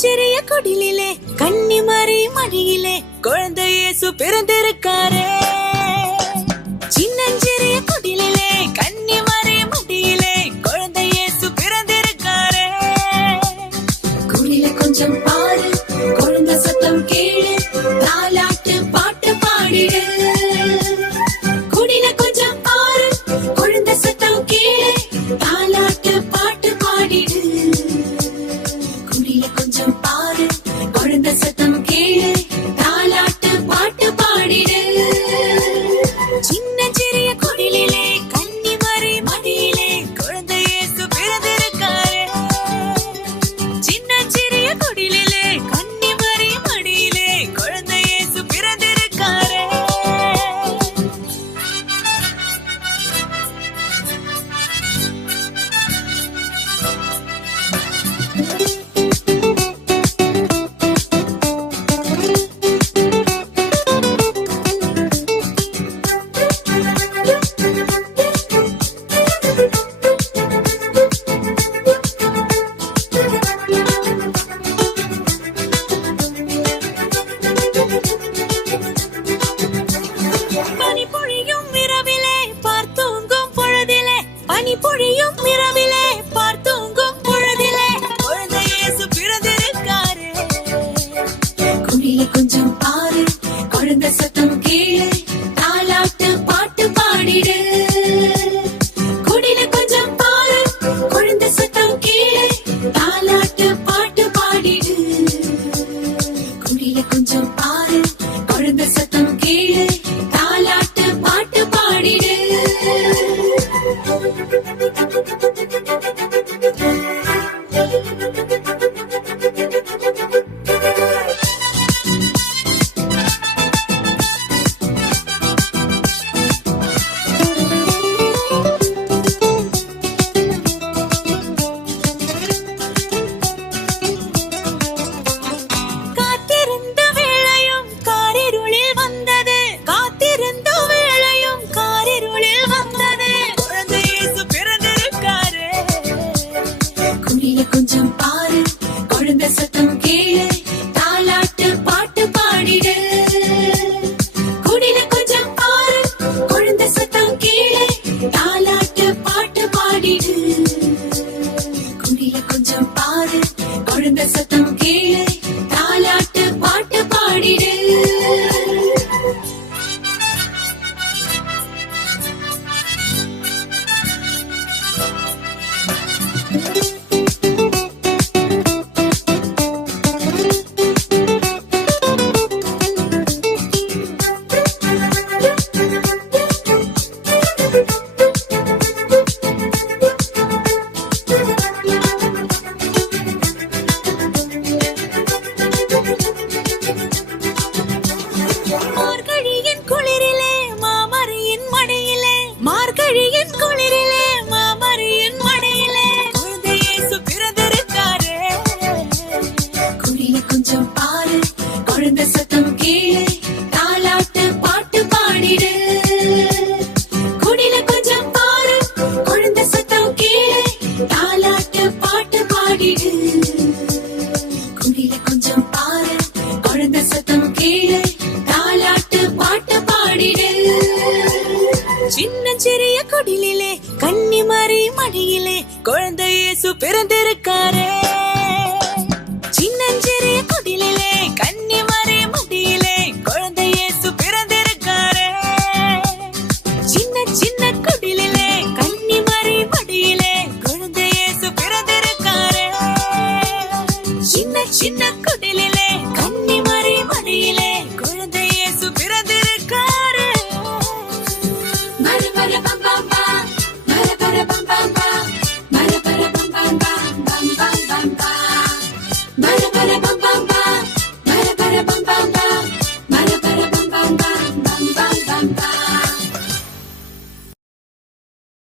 சிறிய குடிலே கன்னிமரி மடியிலே குழந்தை இயேசு பிறந்திருக்காரே. சின்னஞ்சிறிய குடிலே கன்னிமரி மடியிலே குழந்தை இயேசு பிறந்திருக்காரே. குடில கொஞ்சம் பாரு, குழந்தை சத்தம் கேளு, தாலாட்டு பாட்டு பாடிடு. குடில கொஞ்சம் பாரு, குழந்தை சத்தம் கேளு, தாலாட்டு பாட்டு பாடிடு. குடில கொஞ்சம் பாரு, குழந்தை சத்தம் கேளு, தாலாட்டு பாட்டு பாடிடு. சின்ன சிறிய குடிலே கன்னிமரி மடியிலே குழந்தை இயேசு பிறந்திருக்காரே. சின்ன சிறிய குடிலே கன்னிமரி மடியிலே குழந்தை இயேசு பிறந்திருக்காரே. பனி பொழியும் இரவிலே பார்த்தூங்கும் பொழுதிலே, பனி பொழியும் இரவிலே பார்த்தூங்கும் பொழுதிலே குழந்தை இயேசு பிறந்திருக்காரே. குடில கொஞ்சம் பாரு, குழந்தை சத்தம் கேளு, தாலாட்டு பாட்டு பாடிடு. குடில கொஞ்சம் பாரு, குழந்தை சத்தம் கேளு, தாலாட்டு பாட்டு பாடிடு. குடில கொஞ்சம் பாரு, குழந்தை சத்தம் கேளு, தாலாட்டு பாட்டு பாடிடு. காத்திருந்த வேளையும் காரிருளில் வந்தது, காத்திருந்த வேளையும் காரிருளில் வந்தது குழந்தை இயேசு பிறந்திருக்காரே. குடில கொஞ்சம் பாரு, குழந்தை சத்தம் கேளு, தாலாட்டு பாட்டு பாடிடு. குடில கொஞ்சம் பாரு, குழந்தை சத்தம் கேளு, தாலாட்டு பாட்டு பாடிடு. குடில கொஞ்சம் பாரு, குழந்தை சத்தம் கேளு, தாலாட்டு பாட்டு பாடிடு. மார்கழியின் குளிரிலே மாமரியின் மடியிலே, மார்கழியின் குளிரிலே மாமரியின் மடியிலே குழந்தை இயேசு பிறந்திருக்காரே. குடில கொஞ்சம் பாரு, குழந்தை சத்தம் கேளு, தாலாட்டு பாட்டு பாடிடு. குடில கொஞ்சம் பாரு, குழந்தை சத்தம் கேளு, தாலாட்டு பாட்டு பாடிடு. குடில கொஞ்சம் பாரு, குழந்தை சத்தம் கேளு, தாலாட்டு பாட்டு பாடிடு. சின்ன சிறிய குடிலே கன்னிமரி மடியிலே குழந்தை இயேசு பிறந்திருக்காரே. சின்னஞ்சிறிய குடிலே கன்னிமரி மடியிலே குழந்தை இயேசு பிறந்திருக்காரே. சின்ன சின்ன குடிலே கன்னிமரி மடியிலே குழந்தை இயேசு பிறந்திருக்காரே. சின்ன சின்ன